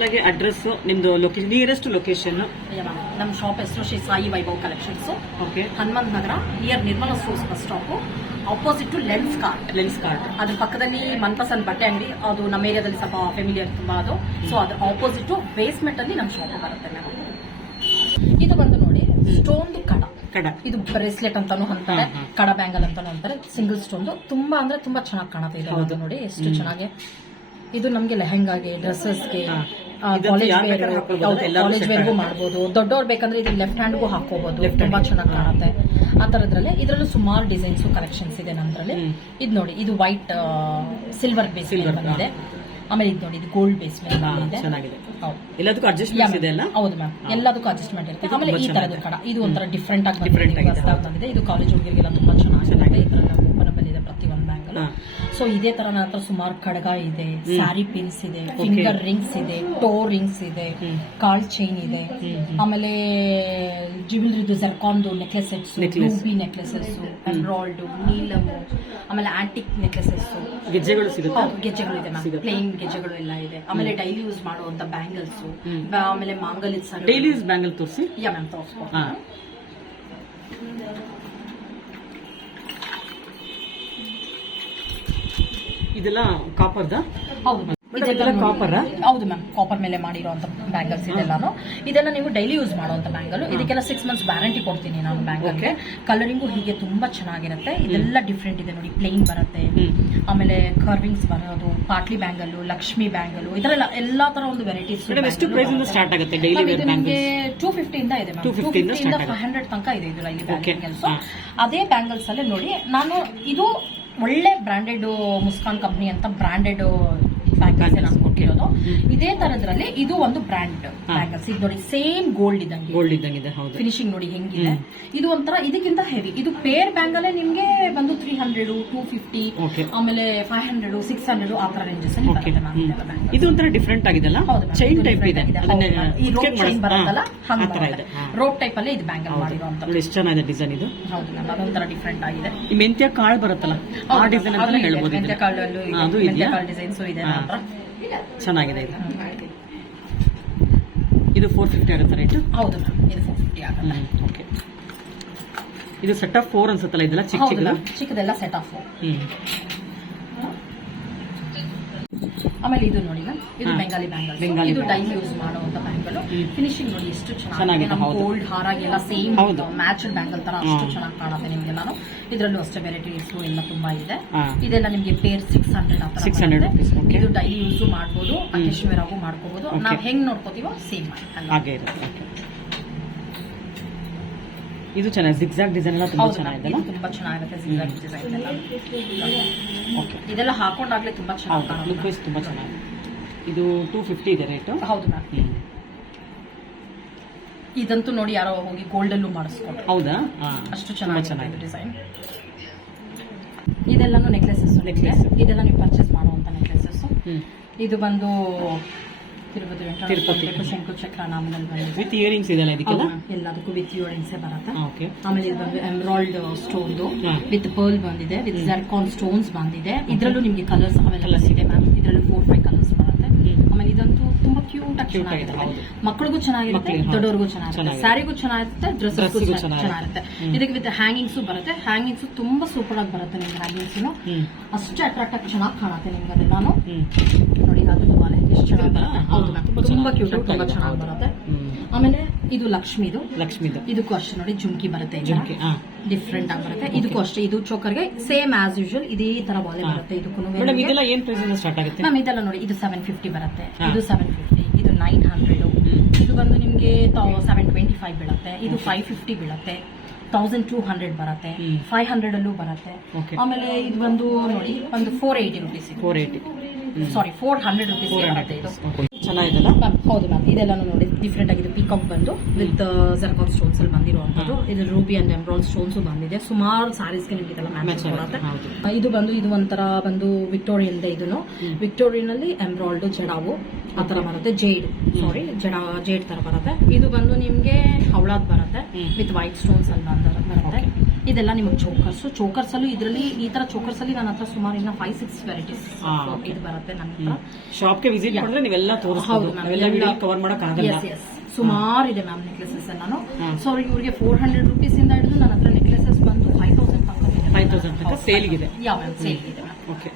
ಹಾಗೆ ಅಡ್ರೆಸ್ ನಿಮ್ದು location nearest location ನಮ್ಮ ಶಾಪ್ ಹೆಸರು Shri Sai Vaibhav collections okay Hanumanth Nagar near Nirmala stores bus stop opposite to Lenskart Lenskart ಅದ್ರ ಪಕ್ಕದಲ್ಲಿ ಮನ್ಪಸಂದ್ ಬಟ್ಟೆ ಅಂಗಡಿ ಅದು ನಮ್ಮ ಏರಿಯಾದಲ್ಲಿ ಸ್ವಲ್ಪ ಫೆಮಿಲಿಯರ್ ತುಂಬಾ ಅದು. ಸೊ ಅದ್ರ ಆಪೋಸಿಟ್ ಬೇಸ್ಮೆಂಟ್ ಅಲ್ಲಿ ನಮ್ಮ ಶಾಪ್ ಬರುತ್ತೆ ಮ್ಯಾಮ್ ಇದು ಬಂದು ನೋಡಿ ಸ್ಟೋನ್ ಕಡ. ಕಡ. ಇದು ಬ್ರೇಸ್ಲೆಟ್ ಅಂತಾನು ಅಂತಾರೆ. ಕಡ ಬ್ಯಾಂಗಲ್ ಅಂತಾನು ಅಂತಾರೆ ಸಿಂಗಲ್ ಸ್ಟೋನ್ ತುಂಬಾ ಅಂದ್ರೆ ತುಂಬಾ ಚೆನ್ನಾಗಿ ಕಾಣುತ್ತೆ ಇದು ನೋಡಿ ಎಷ್ಟು ಚೆನ್ನಾಗಿ. ಇದು ನಮ್ಗೆ ಲೆಹೆಂಗಾಗೆ ಡ್ರೆಸ್ಸಸ್ಗೆ ಕಾಲೇಜ್ ವೇರ್ಗೂ ಮಾಡಬಹುದು ಮಾಡ್ಬೋದು. ದೊಡ್ಡವ್ರು ಬೇಕಂದ್ರೆ ಇದು ಲೆಫ್ಟ್ ಹ್ಯಾಂಡ್ಗೂ ಹಾಕೋಬಹುದು ತುಂಬಾ ಚೆನ್ನಾಗಿ ಕಾಣುತ್ತೆ. ಆ ತರದ್ರಲ್ಲಿ ಇದರಲ್ಲೂ ಸುಮಾರು ಡಿಸೈನ್ಸ್ ಕಲೆಕ್ಷನ್ಸ್ ಇದೆ ನಮ್ದ್ರಲ್ಲಿ. ಇದು ನೋಡಿ ಇದು ವೈಟ್ ಸಿಲ್ವರ್ ಬೇಸ್ ಬಂದಿದೆ. ಆಮೇಲೆ ಇದು ನೋಡಿ ಇದು ಗೋಲ್ಡ್ ಬೇಸ್ ಮೇಲೆ ಎಲ್ಲದಕ್ಕೂ ಯಾ ಅಡ್ಜಸ್ಟ್ಮೆಂಟ್ಸ್ ಇದೆ ಅಲ್ಲ? ಹೌದು ಮ್ಯಾಮ್ ಎಲ್ಲದಕ್ಕೂ ಅಡ್ಜಸ್ಟ್ಮೆಂಟ್ ಇರುತ್ತೆ. ಆಮೇಲೆ ಈ ತರದ ಕಡ ಇದು ಒಂಥರ ಡಿಫ್ರೆಂಟ್ ಆಗಿ ಬಂದಿದೆ ಇದು ಕಾಲೇಜ್ ಹುಡುಗರಿಗೆಲ್ಲ ತುಂಬಾ ಚೆನ್ನಾಗಿ ಚೆನ್ನಾಗಿದೆ. ಈ ತರ ಓಪನ್ ಇದೆ ಸೊ ಇದೇ ತರ ನನ್ನ ಹತ್ರ ಸುಮಾರು ಖಡ್ಗ ಇದೆ. ಸ್ಯಾರಿ ಪಿನ್ಸ್ ಇದೆ ಫಿಂಗರ್ ರಿಂಗ್ಸ್ ಇದೆ ಟೋ ರಿಂಗ್ಸ್ ಇದೆ ಕಾಲ್ ಚೈನ್ ಇದೆ. ಆಮೇಲೆ ಜ್ಯುವೆಲ್ರಿದು ಜರ್ಕಾನ್ದು necklace sets Necklace. Ruby necklaces emerald Neelam ಆಮೇಲೆ ಆಂಟಿಕ್ ನೆಕ್ಲೆಸಸ್ ಗೆಜ್ಜೆಗಳು ಸಿಗುತ್ತೆ? ಗೆಜ್ಜೆಗಳು ಇದೆ ಮ್ಯಾಮ್ ಪ್ಲೇನ್ ಗೆಜ್ಜೆಗಳು ಎಲ್ಲ ಇದೆ. ಆಮೇಲೆ ಡೈಲಿ ಯೂಸ್ ಮಾಡುವಂತ ಬ್ಯಾಂಗಲ್ಸ್ ಆಮೇಲೆ ಮಾಂಗಲ್ಯ ಡೈಲಿ ಯೂಸ್ ಬ್ಯಾಂಗಲ್ ತೋರಿಸಿ? ಯಾ ಮ್ಯಾಮ್ ತೋರಿಸ್ಬೋದು ಇದೆಲ್ಲ ಕಾಪರ್ದ ಹೌದು ಇದೆಲ್ಲ ಇದೆಲ್ಲ ಹೌದು ಮ್ಯಾಮ್ ಕಾಪರ್ ಮೇಲೆ ಮಾಡಿರುವಂತ ಬ್ಯಾಂಗಲ್ಸ್ ಇದೆಲ್ಲಾನು. ಇದೆಲ್ಲ ನೀವು ಡೈಲಿ ಯೂಸ್ ಮಾಡುವಂತ ಬ್ಯಾಂಗಲ್ ಇದಕ್ಕೆಲ್ಲ ಸಿಕ್ಸ್ ಮಂತ್ಸ್ ವ್ಯಾರಂಟಿ ಕೊಡ್ತೀನಿ ನಾನು ಬ್ಯಾಂಗಲ್ಗೆ ಕಲರಿಂಗು ಹೀಗೆ ತುಂಬಾ ಚೆನ್ನಾಗಿರುತ್ತೆ. ಇದೆಲ್ಲ ಡಿಫ್ರೆಂಟ್ ಇದೆ ನೋಡಿ. ಪ್ಲೇನ್ ಬರುತ್ತೆ. ಆಮೇಲೆ ಕರ್ವಿಂಗ್ಸ್ ಬರೋದು ಪಾಟ್ಲಿ ಬ್ಯಾಂಗಲ್ ಲಕ್ಷ್ಮಿ ಬ್ಯಾಂಗಲ್ ಇದರಲ್ಲ ಎಲ್ಲಾ ತರ ಒಂದು ವೆರೈಟೀಸ್ ಸ್ಟಾರ್ಟ್ ಆಗುತ್ತೆ ಡೈಲಿ ನಿಮಗೆ ಟೂ ಫಿಫ್ಟಿಯಿಂದ ಇಂದ ಟೂ 250 ಇಂದ ಇಂದ start ಫೈವ್ ಹಂಡ್ರೆಡ್ ತನಕ ಇದೆ ಇದು. ಬ್ಯಾಂಗಲ್ಸ್ ಅದೇ ಬ್ಯಾಂಗಲ್ಸ್ ಅಲ್ಲಿ ನೋಡಿ ನಾನು ಇದು ಒಳ್ಳೆ ಬ್ರಾಂಡೆಡ್ ಮುಸ್ಕಾನ್ ಕಂಪ್ನಿ ಅಂತ ಬ್ರಾಂಡೆಡ್ ಬ್ಯಾಂಗಲ್ಸ್ ನಾನು ಕೊಟ್ಟಿರೋದು. ಇದೇ ತರದ್ರಲ್ಲಿ ಇದು ಒಂದು ಬ್ರ್ಯಾಂಡ್ ಹಾ. ಇದು ನೋಡಿ ಸೇಮ್ ಗೋಲ್ಡ್ ಇದ್ದಂಗೆ. ಗೋಲ್ಡ್ ಇದ್ದಂಗಿದೆ ಹೌದು. ಫಿನಿಶಿಂಗ್ ನೋಡಿ ಹೆಂಗಿದೆ. ಇದು ಒಂಥರ ಇದಕ್ಕಿಂತ ಹೆವಿ ಇದು ಪೇರ್ ಬ್ಯಾಂಗಲ್ ನಿಮ್ಗೆ ಬಂದು ತ್ರೀ ಹಂಡ್ರೆಡ್ ಟೂ ಫಿಫ್ಟಿ. ಆಮೇಲೆ ಫೈವ್ ಹಂಡ್ರೆಡ್ ಸಿಕ್ಸ್ ಹಂಡ್ರೆಡ್ ಆ ತರ ರೇಂಜಸ್ ಅಲ್ಲಿ. ಇದು ಒಂಥರ ಡಿಫ್ರೆಂಟ್ ಹೌದು ಚೈನ್ ಟೈಪ್ ಇದೆ ಆಗಿದೆ. ಈ ರೋಪ್ ಚೈನ್ ಬರುತ್ತಲ್ಲ ಹಂಗ್. ರೋಪ್ ಟೈಪ್ ಅಲ್ಲೇ ಇದು ಬ್ಯಾಂಗಲ್ ಮಾಡಿರೋ ಎಷ್ಟು ಚೆನ್ನಾಗಿದೆ ಡಿಸೈನ್ ಇದು. ಹೌದು ಮ್ಯಾಮ್ ಅದೊಂಥರ ಡಿಫ್ರೆಂಟ್ ಆಗಿದೆ. ಈ ಮೆಂತ್ಯ ಕಾಳು ಬರುತ್ತಲ್ಲ? ಆ ಡಿಸೈನ್ ಅಂತ. ಹೇಳ್ಬೋದು ಮೆಂತ್ಯ ಕಾಳು ಕಾಳಲ್ಲೂ ಮೆಂತ್ಯ ಕಾಳು ಡಿಸೈನ್ಸು ಇದೆ ಹಾ. ಚೆನ್ನಾಗಿದೆ ಇದು. ಇದು ಫೋರ್ ಫಿಫ್ಟಿ ಆಗುತ್ತೆ ರೇಟ್ ಹೌದು ಮ್ಯಾಮ್ ಇದು ಫೋರ್ ಫಿಫ್ಟಿ ಓಕೆ ಇದು ಸೆಟ್ ಆಫ್ ಫೋರ್ ಅನ್ಸುತ್ತಲ್ಲ ಇದೆಲ್ಲ ಚಿಕ್ಕ. ಚಿಕ್ಕದೆಲ್ಲ ಸೆಟ್ ಆಫ್ ಹ್ಮ್. ಆಮೇಲೆ ಇದು ನೋಡಿ ಮ್ಯಾಮ್ ಇದು. ಬೆಂಗಾಲಿ ಬ್ಯಾಂಗಲ್ ಬೆಂಗಾಲಿ ಇದು ಟೈಮ್ ಡೈಲಿ ಯೂಸ್ ಮಾಡುವಂತ ಬ್ಯಾಂಗಲ್. ಫಿನಿಶಿಂಗ್ ನೋಡಿ ಎಷ್ಟು ಚೆನ್ನಾಗಿದೆ ಚೆನ್ನಾಗಿದೆ, ನಮ್ಮ. ಗೋಲ್ಡ್ ಹಾರಾಗಿ ಎಲ್ಲ ಸೇಮ್. ಮ್ಯಾಚ್ ಬ್ಯಾಂಗಲ್ ತರ ಅಷ್ಟು ಚೆನ್ನಾಗಿ ಕಾಣುತ್ತೆ ನಿಮ್ಗೆ ನಾನು ಇದರಲ್ಲೂ ಅಷ್ಟೇ ವೆರೈಟೀಸ್ ಎಲ್ಲ ತುಂಬಾ ಇದೆ. ಇದೆಲ್ಲ ನಿಮ್ಗೆ pair six hundred 600 six okay. ಇದು ಡೈಲಿ ಯೂಸ್ ಮಾಡಬಹುದು ಅಕೇಶನ್ ವೇರ್ ಆಗು ಮಾಡ್ಕೋಬಹುದು ನಾವು ಹೆಂಗ್ ನೋಡ್ಕೋತೀವೋ ಸೇಮ್ ಹಾಗೆ. ಇದು ಚೆನ್ನಾಗಿ ಜಿಗ್ಜಾಗ್ ಡಿಸೈನ್ ಎಲ್ಲ ತುಂಬಾ ಚೆನ್ನಾಗಿದೆ ತುಂಬಾ ಚೆನ್ನಾಗಿರುತ್ತೆ ಜಿಗ್ಜಾಗ್ ಡಿಸೈನ್ ಎಲ್ಲ. ಓಕೆ ಇದೆಲ್ಲ ಹಾಕೊಂಡಾಗ್ಲೇ ತುಂಬಾ ಚೆನ್ನಾಗಿ ಹೌದು ಲುಕ್ ವೈಸ್ ತುಂಬಾ ಚೆನ್ನಾಗಿದೆ ಇದು ಟೂ ಫಿಫ್ಟಿ ಇದೆ ರೇಟು ಹೌದು ಮ್ಯಾಮ್ ಇದಂತೂ ನೋಡಿ ಯಾರೋ ಹೋಗಿ ಗೋಲ್ಡ್ ಅಲ್ಲೂ ಮಾಡಿಸ್ಕೊಂಡ್ರು ಹೌದಾ ಅಷ್ಟು ಚೆನ್ನಾಗಿ ಚೆನ್ನಾಗಿದೆ ಡಿಸೈನ್ ಇದೆಲ್ಲಾನು ನೆಕ್ಲೆಸಸ್ ನೆಕ್ಲೆಸ್ ಇದೆಲ್ಲ ನೀವು ಪರ್ಚೇಸ್ ಮಾಡುವಂತ ನೆಕ್ಲೆಸಸ್ ಇದು ಬಂದು ತಿರುಪತಿ ವೆಂಕಟೇಶ್ವರ ಶಂಕುಚಕ್ರ ನಾಮದಲ್ಲಿ ಬಂದಿದೆ ವಿತ್ ಇಯರಿಂಗ್ಸ್ ಇದೆಲ್ಲ ಇದಕ್ಕೆಲ್ಲ. ಎಲ್ಲದಕ್ಕೂ ವಿತ್ ಇಯರಿಂಗ್ಸೇ ಬರುತ್ತೆ. ಓಕೆ ಆಮೇಲೆ ಇದು ಬಂದು ಎಮ್ರಾಲ್ಡ್ ಸ್ಟೋನ್ ಹಾ. ವಿತ್ ಪರ್ಲ್ ಬಂದಿದೆ ವಿತ್ ಜರ್ಕಾನ್ ಸ್ಟೋನ್ಸ್ ಬಂದಿದೆ. ಇದರಲ್ಲೂ ನಿಮಗೆ ಕಲರ್ಸ್ ಅವೆಲ್ಲ ಇದೆ. ಮ್ಯಾಮ್ ಇದರಲ್ಲೂ ಫೋರ್ ಫೈವ್ ಕಲರ್ಸ್ ಬರುತ್ತೆ ಹ್ಮ್. ಆಮೇಲೆ ಇದಂತೂ ತುಂಬಾ ಕ್ಯೂಟ್ ಆಗಿ ಆಗಿದೆ, ಹೌದು. ಮಕ್ಕಳಿಗೂ ಚೆನ್ನಾಗಿರುತ್ತೆ ಮಕ್ಳಿಗೆ, ಹೌದು. ದೊಡ್ಡವ್ರಿಗೂ ಚೆನ್ನಾಗಿರುತ್ತೆ. ಸ್ಯಾರಿಗೂ ಚೆನ್ನಾಗಿರುತ್ತೆ ಡ್ರೆಸ್ಗೂ ಚೆನ್ನಾಗಿರುತ್ತೆ. ಚೆನ್ನಾಗಿರುತ್ತೆ. ಇದಕ್ಕೆ ವಿತ್ ಹ್ಯಾಂಗಿಂಗ್ಸು ಬರುತ್ತೆ. ಹ್ಯಾಂಗಿಂಗ್ಸ್ ತುಂಬಾ ಸೂಪರ್ ಆಗಿ ಬರುತ್ತೆ ನಿಮ್ಗೆ ಹ್ಯಾಂಗಿಂಗ್ಸ್ ಹ್ಮ್. ಅಷ್ಟೇ ಅಟ್ರಾಕ್ಟ್ ಆಗಿ ಚೆನ್ನಾಗಿ ಕಾಣುತ್ತೆ ನಿಮ್ಗೆ ನಾನು. ನೋಡಿ ಅದು ಬಾಲೆ ಎಷ್ಟು ಚೆನ್ನಾಗಿ ಹೌದು ma'am. ತುಂಬಾ ತುಂಬಾ ಚೆನ್ನಾಗಿ- ಕ್ಯೂಟ್ cute ತುಂಬಾ ಚೆನ್ನಾಗಿ. ಬರುತ್ತೆ. ಹ್ಮ್. ಆಮೇಲೆ ಇದು ಲಕ್ಷ್ಮಿದು. ಲಕ್ಷ್ಮಿದು. ಇದಕ್ಕೂ ಅಷ್ಟು ನೋಡಿ ಜುಮ್ಕಿ ಬರುತ್ತೆ. ಜುಮ್ಕಿ ಹಾ. ಡಿಫ್ರೆಂಟ್ ಆಗಿ ಬರುತ್ತೆ. ಇದಕ್ಕೂ ಅಷ್ಟೇ. ಇದು ಚೋಕರ್ಗೆ ಸೇಮ್ ಆಸ್ ಯೂಶುವಲ್ ಇದೇ ತರ ಬಾಲಿ ಬರುತ್ತೆ. ಇದಕ್ಕೂ ಮೇಡಮ್ ಇದೆಲ್ಲ ಏನ್ ಪ್ರೈಸ್ ಇಂದ ಸ್ಟಾರ್ಟ್ ಆಗುತ್ತೆ? ಮ್ಯಾಮ್ ಇದೆಲ್ಲ ನೋಡಿ ಇದು ಸೆವೆನ್ ಫಿಫ್ಟಿ ಬರುತ್ತೆ. ಇದು ಸೆವೆನ್ ಫಿಫ್ಟಿ ಇದು ನೈನ್ ಹಂಡ್ರೆಡ್. ಇದು ಬಂದು ನಿಮಗೆ ಸೆವೆನ್ ಟ್ವೆಂಟಿ ಫೈವ್ ಬೀಳುತ್ತೆ. ಇದು ಫೈವ್ ಫಿಫ್ಟಿ ಬೀಳುತ್ತೆ. ತೌಸಂಡ್ ಟೂ ಹಂಡ್ರೆಡ್ ಬರುತ್ತೆ. ಫೈವ್ ಹಂಡ್ರೆಡ್ ಅಲ್ಲೂ ಬರುತ್ತೆ. ಆಮೇಲೆ ಇದು ಬಂದು ನೋಡಿ ಒಂದು four eighty rupees four eighty sorry four hundred rupees ಬರುತ್ತೆ ಇದು. ಚೆನ್ನಾಗಿದೆಲ್ಲ ಮ್ಯಾಮ್ ಹೌದು ಮ್ಯಾಮ್. ಇದೆಲ್ಲ ನೋಡಿ ಡಿಫ್ರೆಂಟ್ ಆಗಿದೆ. ಪೀಕಾಕ್ ಬಂದು ವಿತ್ ಜರ್ಕಾನ್ ಸ್ಟೋನ್ಸ್ ಅಲ್ಲಿ ಬಂದಿರುವಂತದ್ದು ಇದು ರೂಬಿ ಅಂಡ್ ಎಂಬ್ರಾಲ್ ಸ್ಟೋನ್ಸ್ ಬಂದಿದೆ. ಸುಮಾರು ಸಾರೀಸ್ಗೆ ನಿಮ್ಗೆ ಇದೆಲ್ಲ ಮ್ಯಾಚ್ ಇದು ಬಂದು ಇದು ಒಂಥರ ಬಂದು ವಿಕ್ಟೋರಿಯನ್ ಇದನ್ನು ವಿಕ್ಟೋರಿಯನ್ ಅಲ್ಲಿ ಎಂಬ್ರಾಯ್ಡ್ ಜಡಾವು ಆ ತರ ಬರುತ್ತೆ. ಜೇಡ್ ಸಾರಿ ಜಡ ಜೇಡ್ ತರ ಬರುತ್ತೆ. ಇದು ಬಂದು ನಿಮ್ಗೆ ಹವಳಾದ್ ಬರುತ್ತೆ. ವಿತ್ ವೈಟ್ ಸ್ಟೋನ್ಸ್ ಅಲ್ಲಿ ಬರುತ್ತೆ. ಇದೆಲ್ಲ ನಿಮಗೆ ಚೋಕರ್ಸ್. ಚೋಕರ್ಸ್ ಅಲ್ಲೂ ಇದರಲ್ಲಿ ಈ ತರ ಚೋಕರ್ಸ್ ಅಲ್ಲಿ ನನ್ನ ಹತ್ರ ಸುಮಾರು ಇನ್ನ ಫೈವ್ ಸಿಕ್ಸ್ ವೆರೈಟೀಸ್ ಇದು ಬರುತ್ತೆ ನನ್ನ ಶಾಪ್ಗೆ ವಿಸಿಟ್ ಮಾಡಿದ್ರೆ ನೀವೆಲ್ಲ ವಿಡಿಯೋ ಕವರ್ ಮಾಡಕ್ ಆಗಲ್ಲ. ಸುಮಾರು ಇದೆ ಮ್ಯಾಮ್ ನೆಕ್ಲೆಸಸ್ ಎಲ್ಲಾನು. ಸೊ ಇವ್ರಿಗೆ ಫೋರ್ ಹಂಡ್ರೆಡ್ ರುಪೀಸ್ ಇಂದ ಹಿಡಿದು ನನ್ನ ಹತ್ರ ನೆಕ್ಲೆಸಸ್ ಬಂದು ಫೈವ್ ತೌಸಂಡ್ ತನಕ 5,000 ತನಕ ಸೇಲ್ ಇದೆ ಯಾವ ಮ್ಯಾಮ್ ಸೇಲ್ ಇದೆ ಓಕೆ